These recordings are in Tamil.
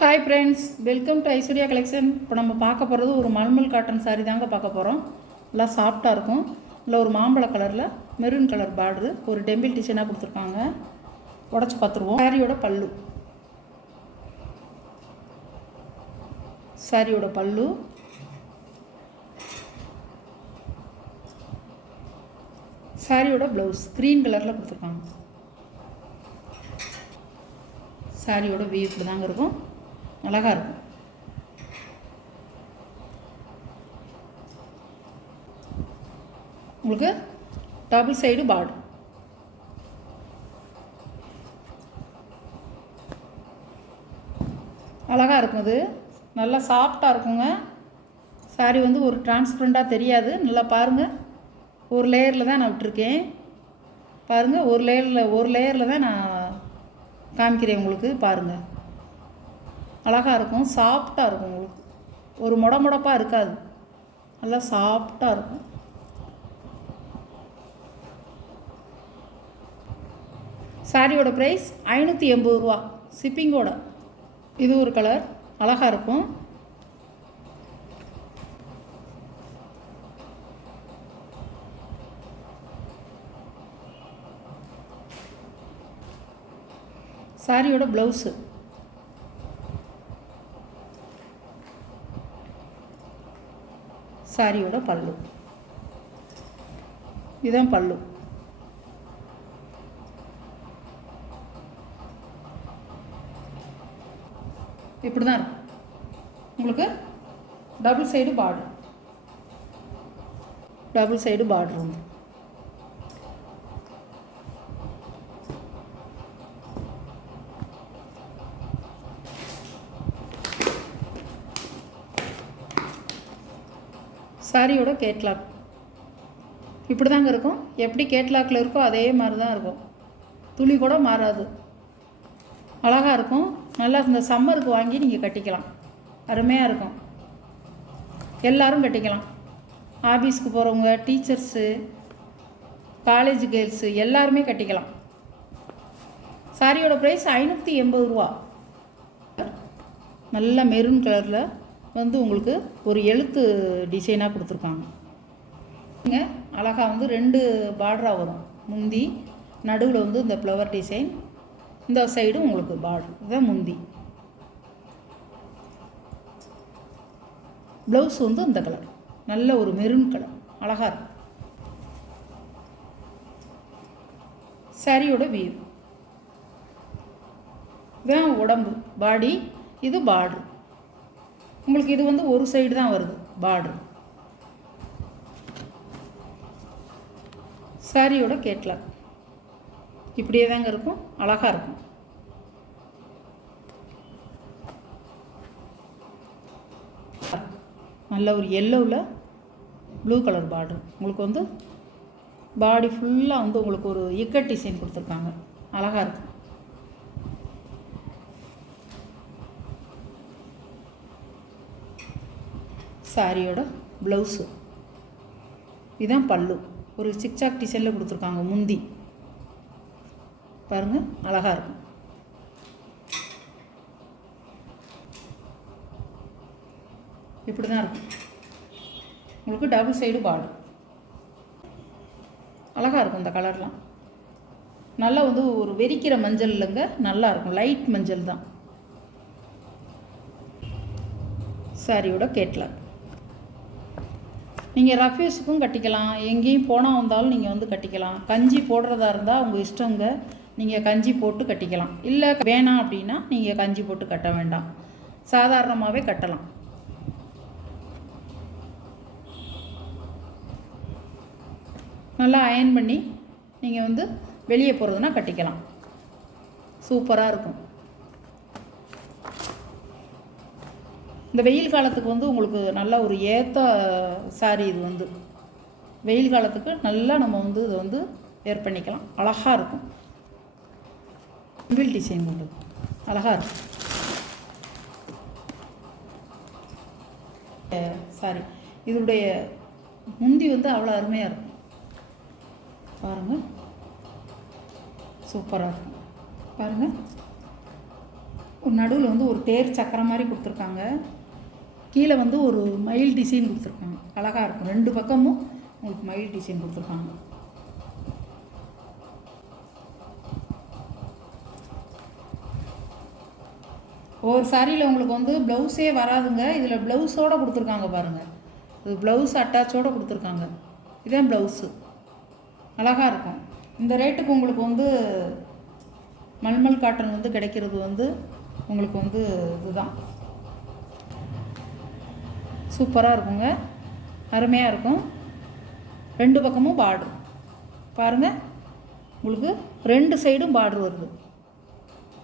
Hi friends, welcome to Aishwarya collection. இப்போ நம்ம பார்க்க போகிறது ஒரு மல்மல் காட்டன் சாரீ தாங்க பார்க்க போகிறோம். நல்லா சாஃப்டாக இருக்கும். இல்லை ஒரு மாம்பழ கலரில் மெரூன் கலர் பார்டரு, ஒரு டெம்பிள் டிசைனாக கொடுத்துருக்காங்க. உடச்சி பார்த்துருவோம். சாரியோட பல்லு, சாரியோட பல்லு, சாரியோட ப்ளவுஸ் க்ரீன் கலரில் கொடுத்துருக்காங்க. சாரியோட வியூ இப்படி தாங்க இருக்கும், அழகாக இருக்கும். உங்களுக்கு டபுள் சைடு பார்டர், அழகாக இருக்கும். இது நல்லா சாஃப்டாக இருக்குங்க. சாரி வந்து ஒரு டிரான்ஸ்பரண்ட்டாக தெரியாது. நல்லா பாருங்கள், ஒரு லேயரில் தான் நான் விட்டுருக்கேன். பாருங்கள், ஒரு லேயரில் தான் நான் காமிக்கிறேன் உங்களுக்கு. பாருங்கள், அழகாக இருக்கும், சாஃப்டாக இருக்கும். உங்களுக்கு ஒரு முடப்பாக இருக்காது, நல்லா சாஃப்டாக இருக்கும். சாரியோட ப்ரைஸ் 580 ரூபா ஷிப்பிங்கோட. இது ஒரு கலர், அழகாக இருக்கும். சாரியோட ப்ளவுஸு, சாரியோட பல்லு, இதுதான் பல்லு. இப்படி தான் இருக்கும். உங்களுக்கு double side border, double side border வந்து சாரியோட கேட்லாக் இப்படி தாங்க இருக்கும். எப்படி கேட்லாக்கில் இருக்கோ அதே மாதிரி தான் இருக்கும், துளி கூட மாறாது. அழகாக இருக்கும். நல்லா இந்த சம்மருக்கு வாங்கி நீங்கள் கட்டிக்கலாம், அருமையாக இருக்கும். எல்லோரும் கட்டிக்கலாம். ஆஃபீஸ்க்கு போகிறவங்க, டீச்சர்ஸு, காலேஜ் கேர்ள்ஸு எல்லாருமே கட்டிக்கலாம். சாரியோட ப்ரைஸ் 580 ரூபா. நல்ல மெரூன் கலரில் வந்து உங்களுக்கு ஒரு எழுத்து டிசைனாக கொடுத்துருக்காங்க. இங்கே அழகாக வந்து 2 பார்டராக வரும். முந்தி நடுவில் வந்து இந்த ஃப்ளவர் டிசைன், இந்த சைடும் உங்களுக்கு பார்டர். இதுதான் முந்தி. ப்ளவுஸ் வந்து இந்த கலர், நல்ல ஒரு மெரூன் கலர், அழகாக இருக்கும். சாரியோட வியூ, இதுதான் உடம்பு பாடி, இது பார்டர். உங்களுக்கு இது வந்து ஒரு சைடு தான் வருது பார்டர். சாரியோட கேட்லாக் இப்படியே தாங்க இருக்கும், அழகாக இருக்கும். நல்ல ஒரு எல்லோவில் ப்ளூ கலர் பார்டர். உங்களுக்கு வந்து பாடி ஃபுல்லாக வந்து உங்களுக்கு ஒரு இக்கட் டிசைன் கொடுத்துருக்காங்க, அழகாக இருக்கும். சாரியோட ப்ளவுஸு, இதுதான் பல்லு. ஒரு சிக்சாக் டிசைனில் கொடுத்துருக்காங்க. முந்தி பாருங்கள், அழகாக இருக்கும். இப்படி தான் இருக்கும். உங்களுக்கு டபுள் சைடு பார்டர், அழகாக இருக்கும். இந்த கலர்லாம் நல்லா வந்து ஒரு வெறிக்கிற மஞ்சள் இல்லைங்க, நல்லா இருக்கும். லைட் மஞ்சள் தான். சாரியோட கேட்லாக் நீங்கள் ரஃப்யூஸுக்கும் கட்டிக்கலாம், எங்கேயும் போனால் வந்தாலும் நீங்கள் வந்து கட்டிக்கலாம். கஞ்சி போடுறதா இருந்தால் உங்கள் இஷ்டங்க, நீங்கள் கஞ்சி போட்டு கட்டிக்கலாம். இல்லை வேணாம் அப்படின்னா நீங்கள் கஞ்சி போட்டு கட்ட வேண்டாம், சாதாரணமாகவே கட்டலாம். நல்லா அயன் பண்ணி நீங்கள் வந்து வெளியே போகிறதுனா கட்டிக்கலாம், சூப்பராக இருக்கும். இந்த வெயில் காலத்துக்கு வந்து உங்களுக்கு நல்ல ஒரு ஏற்ற சாரி. இது வந்து வெயில் காலத்துக்கு நல்லா நம்ம வந்து இதை வந்து வேர் பண்ணிக்கலாம், அழகாக இருக்கும். சிம்பிள் டிசைன் கொண்டு அழகாக இருக்கும். சாரி, இதனுடைய முந்தி வந்து அவ்வளோ அருமையாக இருக்கும். பாருங்கள், சூப்பராக இருக்கும். பாருங்கள், ஒரு நடுவில் வந்து ஒரு தேர் சக்கரம் மாதிரி கொடுத்துருக்காங்க. கீழே வந்து ஒரு மயில் டிசைன் கொடுத்துருக்காங்க. அழகாக இருக்கும். 2 பக்கமும் உங்களுக்கு மயில் டிசைன் கொடுத்துருக்காங்க. ஒரு சாரியில் உங்களுக்கு வந்து ப்ளவுஸே வராதுங்க. இதில் ப்ளவுஸோடு கொடுத்துருக்காங்க பாருங்கள். இது ப்ளவுஸ் அட்டாச்சோடு கொடுத்துருக்காங்க. இதுதான் ப்ளவுஸு. அழகாக இருக்கும். இந்த ரேட்டுக்கு உங்களுக்கு வந்து மல்மல் காட்டன் வந்து கிடைக்கிறது வந்து உங்களுக்கு வந்து இதுதான். சூப்பராக இருக்குங்க. அருமையாக இருக்கும். 2 பக்கமும் பார்டர் பாருங்கள். உங்களுக்கு 2 சைடும் பார்டர் வருது.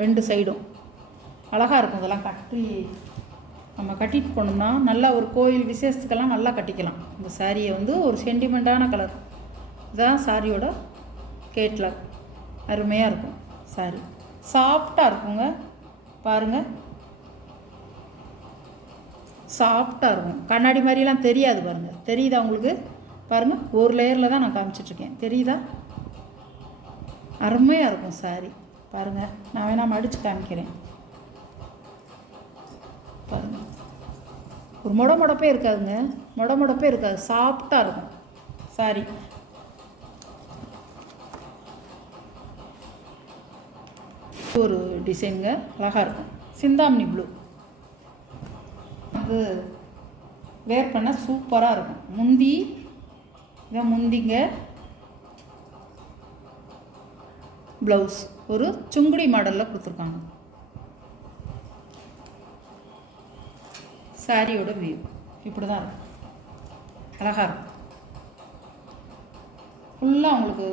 2 சைடும் அழகாக இருக்கும். இதெல்லாம் கட்டி நம்ம கட்டிட்டு போனோம்னா நல்லா ஒரு கோயில் விசேஷத்துக்கெல்லாம் நல்லா கட்டிக்கலாம். இந்த சாரியை வந்து ஒரு சென்டிமெண்ட்டான கலர். இதுதான் சாரியோட கேட்லாக். அருமையாக இருக்கும். சாரி சாஃப்டாக இருக்குங்க. பாருங்கள், சாஃப்டாக இருக்கும். கண்ணாடி மாதிரிலாம் தெரியாது பாருங்கள். தெரியுதா உங்களுக்கு? பாருங்கள், ஒரு லேயரில் தான் நான் காமிச்சிட்ருக்கேன். தெரியுதா? அருமையாக இருக்கும் சாரி. பாருங்கள், நான் வேணால் மடித்து காமிக்கிறேன். பாருங்கள், ஒரு முடப்பே இருக்காதுங்க. முடப்பே இருக்காது. சாஃப்டாக இருக்கும் சாரி. ஒரு டிசைனுங்க. அழகாக இருக்கும். சிந்தாமணி ப்ளூ. அது வேர் பண்ண சூப்பராக இருக்கும். முந்தி இதான் முந்திங்க. ப்ளவுஸ் ஒரு சுங்குடி மாடலில் கொடுத்துருக்காங்க. சாரியோட வியூ இப்படி தான் இருக்கும். அழகாக இருக்கும். ஃபுல்லாக உங்களுக்கு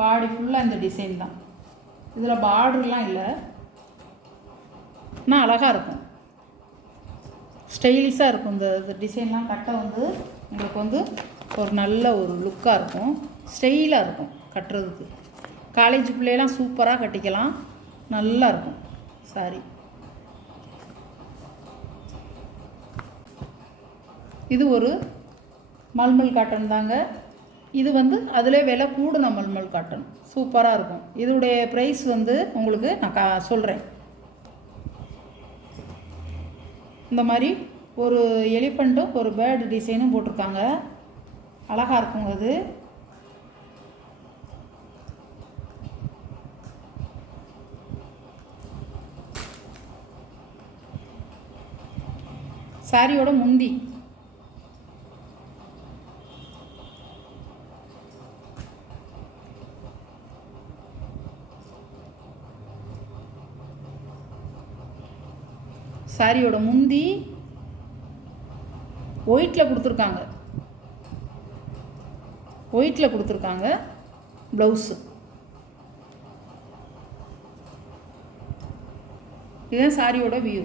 பாடி ஃபுல்லாக இந்த டிசைன் தான். இதில் பார்டர்லாம் இல்லை. ஆனால் அழகாக இருக்கும். ஸ்டைலிஷாக இருக்கும். இந்த டிசைன்லாம் கட்ட வந்து உங்களுக்கு வந்து ஒரு நல்ல ஒரு லுக்காக இருக்கும். ஸ்டைலாக இருக்கும் கட்டுறதுக்கு. காலேஜ் பிள்ளையெல்லாம் சூப்பராக கட்டிக்கலாம். நல்லா இருக்கும் சாரி. இது ஒரு மல்மல் காட்டன் தாங்க. இது வந்து அதில் விலை கூடுன மல்மல் காட்டன். சூப்பராக இருக்கும். இதோடைய ப்ரைஸ் வந்து உங்களுக்கு நான் சொல்கிறேன். இந்த மாதிரி ஒரு எலிஃபண்ட்டும் ஒரு பேர்டு டிசைனும் போட்டிருக்காங்க. அழகாக இருக்குங்க. அது சாரியோட முந்தி. சாரியோட முந்தி ஒயிட்டில் கொடுத்துருக்காங்க. ஒயிட்டில் கொடுத்துருக்காங்க. ப்ளவுஸு இதுதான் சாரியோட வியூ.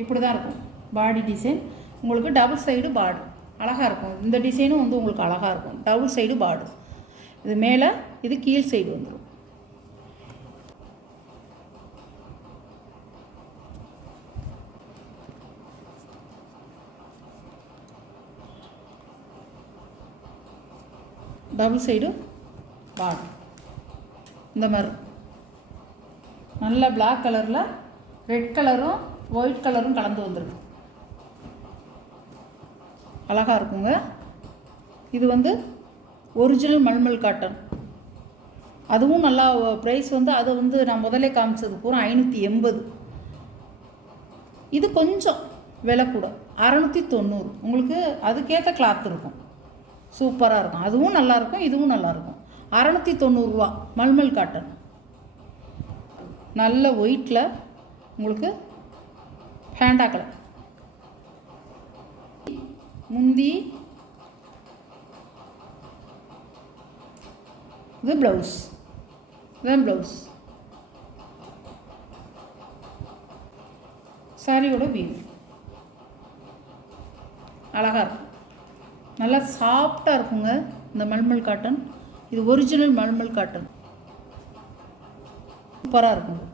இப்படி தான் இருக்கும். பாடி டிசைன் உங்களுக்கு டபுள் சைடு பார்டர். அழகாக இருக்கும். இந்த டிசைனும் வந்து உங்களுக்கு அழகாக இருக்கும். Double side border. இது மேலே, இது கீழ் சைடு வந்துடும். டபுள் சைடு பார்டர் இந்த மாதிரி நல்ல பிளாக் கலரில் ரெட் கலரும் ஒயிட் கலரும் கலந்து வந்துருக்கு. அழகாக இருக்குங்க. இது வந்து ஒரிஜினல் மல்மல் காட்டன். அதுவும் நல்லா ப்ரைஸ் வந்து அது வந்து நான் முதல்ல காமிச்சது பூரா 580. இது கொஞ்சம் விலை கூட 690. உங்களுக்கு அதுக்கேற்ற கிளாத் இருக்கும். சூப்பராக இருக்கும். அதுவும் நல்லாயிருக்கும், இதுவும் நல்லாயிருக்கும். 690 ரூபா மல்மல் காட்டன். நல்ல ஒயிட்டில் உங்களுக்கு ஹேண்டா கலர். முந்தி இது ப்ளவுஸ். இதுதான் ப்ளவுஸ். சாரியோட வியூ அழகாக இருக்கும். நல்லா சாஃப்டாக இருக்குங்க இந்த மல்மல் காட்டன். இது ஒரிஜினல் மல்மல் காட்டன். சூப்பராக இருக்குங்க.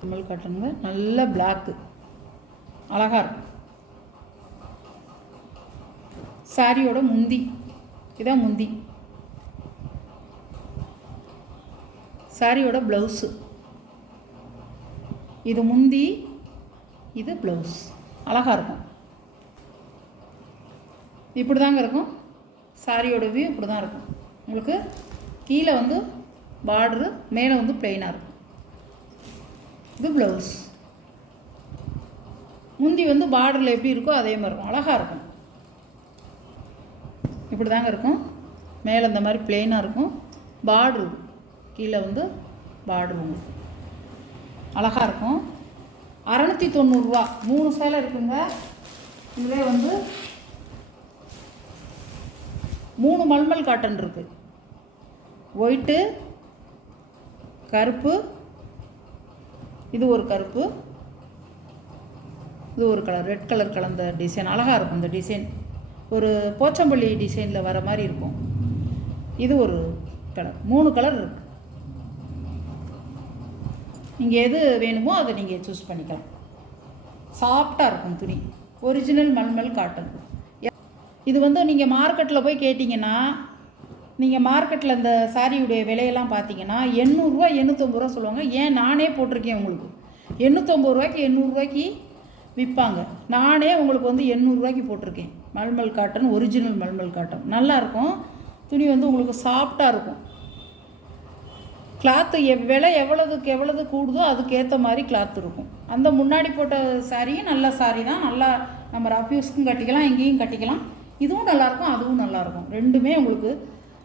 மல்மல் காட்டனுங்க. நல்ல பிளாக்கு. அழகாக இருக்கும். சாரியோட முந்தி. இதான் முந்தி. சாரியோட ப்ளவுஸு. இது முந்தி, இது ப்ளவுஸ். அழகாக இருக்கும். இப்படி தாங்க இருக்கும். சாரியோட வியூ இப்படி தான் இருக்கும். உங்களுக்கு கீழே வந்து பார்ட்ரு, மேலே வந்து ப்ளெயினாக இருக்கும். இது ப்ளவுஸ். முந்தி வந்து பார்டரில் எப்படி இருக்கோ அதே மாதிரி இருக்கும். அழகாக இருக்கும். இப்படி தாங்க இருக்கும். மேலே இந்த மாதிரி ப்ளெயினாக இருக்கும். பார்ட்ரு கீழே வந்து பார்ட்ரு உங்களுக்கு அழகாக இருக்கும். 690 ரூபா. 3 சேலை இருக்குங்க. இதுவே வந்து 3 மல்மல் காட்டன் இருக்குது. ஒயிட்டு, கருப்பு, இது ஒரு கருப்பு, இது ஒரு கலர், ரெட் கலர் கலந்த டிசைன். அழகாக இருக்கும். இந்த டிசைன் ஒரு போச்சம்பள்ளி டிசைனில் வர மாதிரி இருக்கும். இது ஒரு கலர். 3 கலர் இருக்குது. நீங்கள் எது வேணுமோ அதை நீங்கள் சூஸ் பண்ணிக்கலாம். சாஃப்டாக இருக்கும் துணி. Original mulmul cotton. இது வந்து நீங்கள் மார்க்கெட்டில் போய் கேட்டிங்கன்னா, நீங்கள் மார்க்கெட்டில் இந்த சாரியுடைய விலையெல்லாம் பார்த்தீங்கன்னா 800 ரூபா 850 ரூபா சொல்லுவாங்க. ஏன் நானே போட்டிருக்கேன் உங்களுக்கு. 850 ரூபாய்க்கு 800 ரூபாய்க்கு விற்பாங்க. நானே உங்களுக்கு வந்து 800 ரூபாய்க்கு போட்டிருக்கேன். Mulmul cotton, original mulmul cotton. நல்லாயிருக்கும். துணி வந்து உங்களுக்கு சாஃப்டாக இருக்கும். கிளாத்து விலை எவ்வளவுக்கு கூடுதோ அதுக்கேற்ற மாதிரி கிளாத் இருக்கும். அந்த முன்னாடி போட்ட சாரியும் நல்ல சாரி தான். நல்லா நம்ம ரஃப் யூஸ்க்கும் கட்டிக்கலாம், எங்கேயும் கட்டிக்கலாம். இதுவும் நல்லாயிருக்கும், அதுவும் நல்லாயிருக்கும். ரெண்டுமே உங்களுக்கு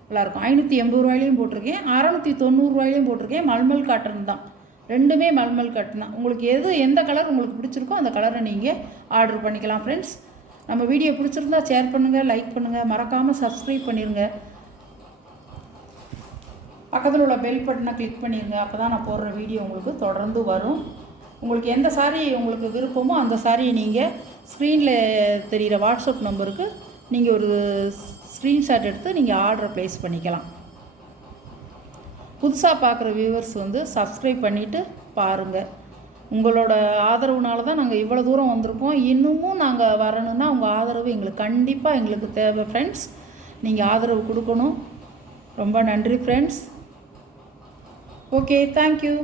நல்லாயிருக்கும். 580 ரூபாயிலையும் போட்டிருக்கேன், 690 ரூபாயிலையும் போட்டிருக்கேன். மல்மல் காட்டன் தான். ரெண்டுமே மல்மல் காட்டன் தான். உங்களுக்கு எந்த கலர் உங்களுக்கு பிடிச்சிருக்கோ அந்த கலரை நீங்கள் ஆர்டர் பண்ணிக்கலாம். ஃப்ரெண்ட்ஸ், நம்ம வீடியோ பிடிச்சிருந்தா ஷேர் பண்ணுங்கள், லைக் பண்ணுங்கள், மறக்காமல் சப்ஸ்கிரைப் பண்ணிடுங்க. பக்கத்தில் உள்ள பெல் பட்டனை கிளிக் பண்ணிடுங்க. அப்போ தான் நான் போடுற வீடியோ உங்களுக்கு தொடர்ந்து வரும். உங்களுக்கு எந்த சாரீ உங்களுக்கு விருப்பமோ அந்த சாரியை நீங்கள் ஸ்க்ரீனில் தெரிகிற வாட்ஸ்அப் நம்பருக்கு நீங்கள் ஒரு ஸ்க்ரீன்ஷாட் எடுத்து நீங்கள் ஆர்டரை ப்ளேஸ் பண்ணிக்கலாம். புதுசாக பார்க்குற வியூவர்ஸ் வந்து சப்ஸ்கிரைப் பண்ணிவிட்டு பாருங்கள். உங்களோட ஆதரவுனால தான் நாங்கள் இவ்வளோ தூரம் வந்திருக்கோம். இன்னமும் நாங்கள் வரணுன்னா உங்கள் ஆதரவு எங்களுக்கு கண்டிப்பாக எங்களுக்கு தேவை. ஃப்ரெண்ட்ஸ், நீங்கள் ஆதரவு கொடுக்கணும். ரொம்ப நன்றி ஃப்ரெண்ட்ஸ். Okay, thank you.